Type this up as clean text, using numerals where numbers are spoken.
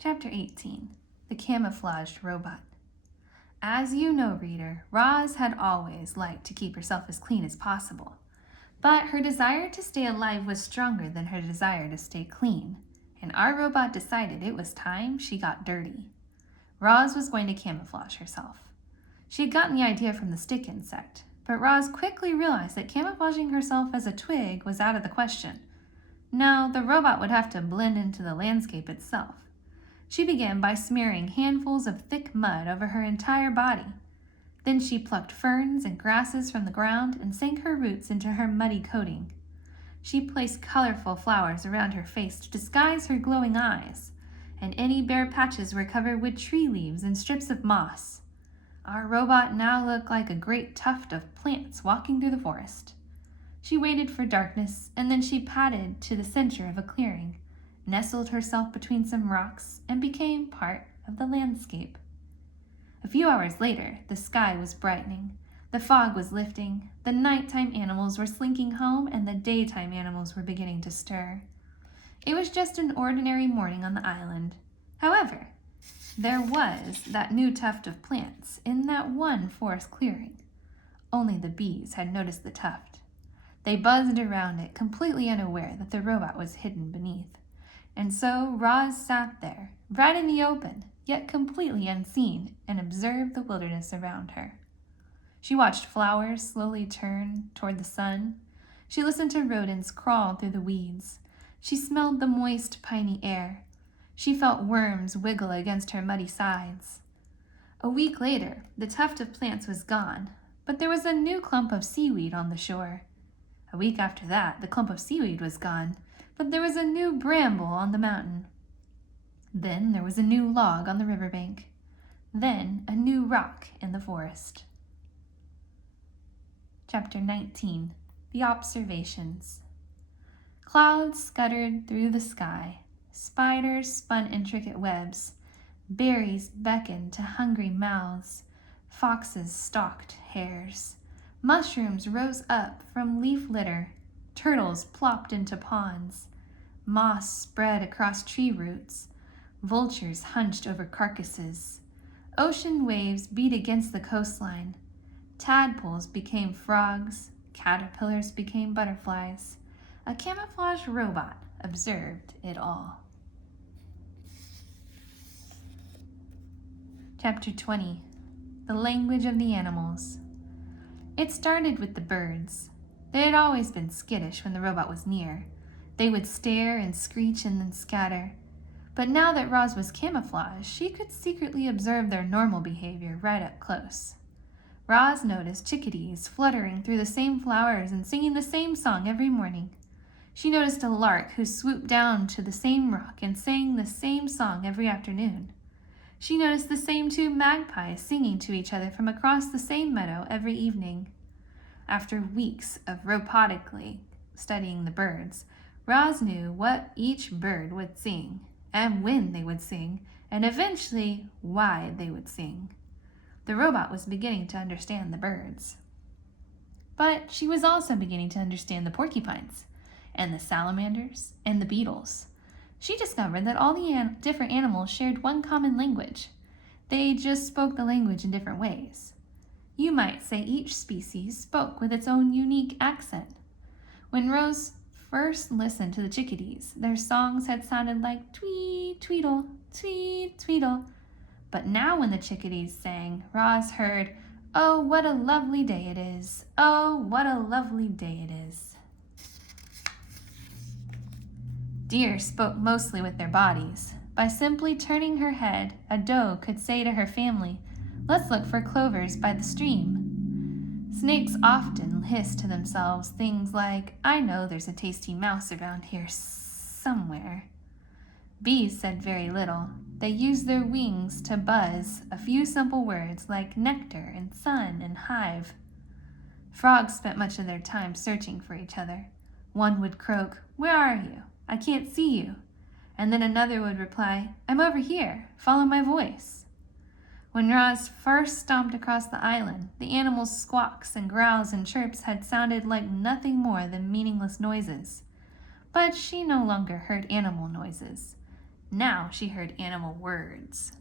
Chapter 18. The Camouflaged Robot. As you know, reader, Roz had always liked to keep herself as clean as possible. But her desire to stay alive was stronger than her desire to stay clean, and our robot decided it was time she got dirty. Roz was going to camouflage herself. She had gotten the idea from the stick insect, but Roz quickly realized that camouflaging herself as a twig was out of the question. No, the robot would have to blend into the landscape itself. She began by smearing handfuls of thick mud over her entire body. Then she plucked ferns and grasses from the ground and sank her roots into her muddy coating. She placed colorful flowers around her face to disguise her glowing eyes, and any bare patches were covered with tree leaves and strips of moss. Our robot now looked like a great tuft of plants walking through the forest. She waited for darkness, and then she padded to the center of a clearing, nestled herself between some rocks, and became part of the landscape. A few hours later, the sky was brightening, the fog was lifting, the nighttime animals were slinking home, and the daytime animals were beginning to stir. It was just an ordinary morning on the island. However, there was that new tuft of plants in that one forest clearing. Only the bees had noticed the tuft. They buzzed around it, completely unaware that the robot was hidden beneath. And so Roz sat there, right in the open, yet completely unseen, and observed the wilderness around her. She watched flowers slowly turn toward the sun. She listened to rodents crawl through the weeds. She smelled the moist, piney air. She felt worms wiggle against her muddy sides. A week later, the tuft of plants was gone, but there was a new clump of seaweed on the shore. A week after that, the clump of seaweed was gone, but there was a new bramble on the mountain. Then there was a new log on the riverbank. Then a new rock in the forest. Chapter 19. The Observations. Clouds scuttered through the sky. Spiders spun intricate webs. Berries beckoned to hungry mouths. Foxes stalked hares. Mushrooms rose up from leaf litter. Turtles plopped into ponds. Moss spread across tree roots. Vultures hunched over carcasses. Ocean waves beat against the coastline. Tadpoles became frogs. Caterpillars became butterflies. A camouflaged robot observed it all. Chapter 20. The Language of the Animals. It started with the birds. They had always been skittish when the robot was near. They would stare and screech and then scatter. But now that Roz was camouflaged, she could secretly observe their normal behavior right up close. Roz noticed chickadees fluttering through the same flowers and singing the same song every morning. She noticed a lark who swooped down to the same rock and sang the same song every afternoon. She noticed the same two magpies singing to each other from across the same meadow every evening. After weeks of robotically studying the birds, Roz knew what each bird would sing, and when they would sing, and eventually why they would sing. The robot was beginning to understand the birds. But she was also beginning to understand the porcupines, and the salamanders, and the beetles. She discovered that all the different animals shared one common language. They just spoke the language in different ways. You might say each species spoke with its own unique accent. When Roz first listened to the chickadees, their songs had sounded like tweet, tweedle, tweet, tweedle. But now when the chickadees sang, Roz heard, "Oh, what a lovely day it is. Oh, what a lovely day it is." Deer spoke mostly with their bodies. By simply turning her head, a doe could say to her family, "Let's look for clovers by the stream." Snakes often hissed to themselves things like, "I know there's a tasty mouse around here somewhere." Bees said very little. They used their wings to buzz a few simple words like nectar and sun and hive. Frogs spent much of their time searching for each other. One would croak, "Where are you? I can't see you." And then another would reply, "I'm over here. Follow my voice." When Roz first stomped across the island, the animals' squawks and growls and chirps had sounded like nothing more than meaningless noises. But she no longer heard animal noises. Now she heard animal words.